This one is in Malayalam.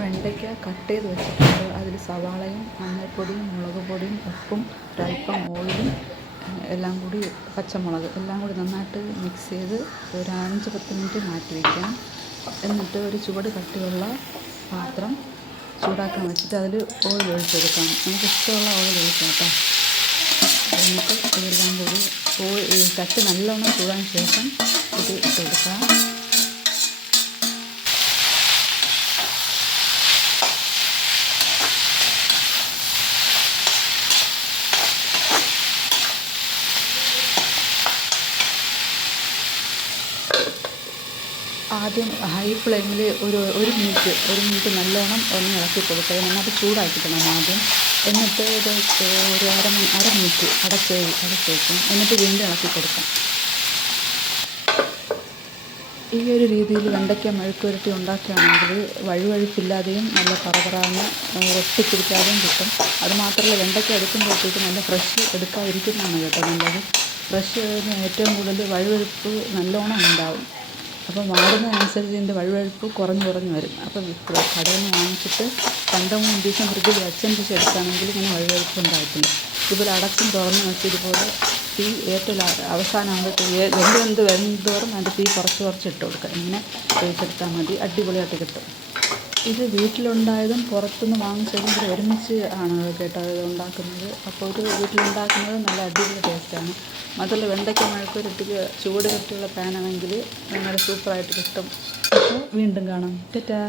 വെണ്ടയ്ക്ക കട്ട് ചെയ്ത് വെച്ചിട്ടുണ്ട്. അതിൽ സവാളയും മഞ്ഞൾപ്പൊടിയും മുളക് പൊടിയും ഉപ്പും ഒരല്പം ഓയിലും എല്ലാം കൂടി പച്ചമുളക് എല്ലാം കൂടി നന്നായിട്ട് മിക്സ് ചെയ്ത് ഒരു 5-10 മിനിറ്റ് മാറ്റി വയ്ക്കാം. എന്നിട്ട് ഒരു ചുവട് കട്ടിയുള്ള പാത്രം ചൂടാക്കാൻ വെച്ചിട്ട് അതിൽ ഓയിൽ ഒഴിച്ചെടുക്കാം. നമുക്ക് ഇഷ്ടമുള്ള ഓയിൽ ഒഴിക്കാം കേട്ടോ. എന്നിട്ട് ഇതെല്ലാം കൂടി ചട്ടി നല്ലോണം ചൂടാൻ ശേഷം ഇത് ഇട്ട് കൊടുക്കാം. ആദ്യം ഹൈ ഫ്ലെയിമിൽ ഒരു മിനിറ്റ് നല്ലോണം ഒന്ന് ഇളക്കി കൊടുക്കുക. നന്നായിട്ട് ചൂടാക്കിക്കണം ആദ്യം. എന്നിട്ട് ഇത് ഒരു അര മിനിറ്റ് അടച്ച് വയ്ക്കും. എന്നിട്ട് വീണ്ടും ഇളക്കി കൊടുക്കാം. ഈ ഒരു രീതിയിൽ വെണ്ടയ്ക്ക മെഴുക്കുവരട്ടി ഉണ്ടാക്കുകയാണെങ്കിൽ വഴുവഴുപ്പില്ലാതെയും നല്ല പറപറാന്ന് ഒട്ടിപ്പിടിക്കാതെയും കിട്ടും. അതുമാത്രമല്ല, വെണ്ടയ്ക്ക എടുക്കുമ്പോഴത്തേക്ക് നല്ല ഫ്രഷ് എടുക്കാതിരിക്കുന്നതാണ് കേട്ടോ നല്ലത്. ഫ്രഷ് ഏറ്റവും കൂടുതൽ വഴുവഴുപ്പ് നല്ലോണം ഉണ്ടാവും. അപ്പം വാടുന്നതനുസരിച്ച് ഇതിൻ്റെ വഴുവഴുപ്പ് കുറഞ്ഞ് വരും. അപ്പം കടയിൽ നിന്ന് വാങ്ങിച്ചിട്ട് 2-3 ദിവസം ഫ്രിഡ്ജിൽ വെച്ചതിന് ശേഷം എടുക്കുകയാണെങ്കിൽ ഇങ്ങനെ വഴുവഴുപ്പ് ഉണ്ടാകത്തില്ല. ഇതുപോലെ അടച്ചും തുറന്ന് വെച്ച് ഇതുപോലെ തീ ഏറ്റവും അവസാനമാകുമ്പോഴത്തേക്ക് വെന്ത് വരുന്നതോറും അതിൻ്റെ തീ കുറച്ച് ഇട്ട് കൊടുക്കുക. ഇങ്ങനെ വേവിച്ചെടുത്താൽ മതി. അടിപൊളിയായിട്ട് കിട്ടും. ഇത് വീട്ടിലുണ്ടായതും പുറത്തുനിന്ന് വാങ്ങിച്ചതും കൂടെ ഒരുമിച്ച് ആണ് കേട്ടോ ഇത് ഉണ്ടാക്കുന്നത്. അപ്പോൾ ഇത് വീട്ടിലുണ്ടാക്കുന്നത് നല്ല അടിപൊളി ടേസ്റ്റാണ്. മാത്രമല്ല, വെണ്ടയ്ക്ക മെഴുക്കുവരട്ടിക്ക് ചൂട് കട്ടിയുള്ള പാനാണെങ്കിൽ നല്ല സൂപ്പറായിട്ട് കിട്ടും. അപ്പോൾ വീണ്ടും കാണാം. ടാറ്റാ.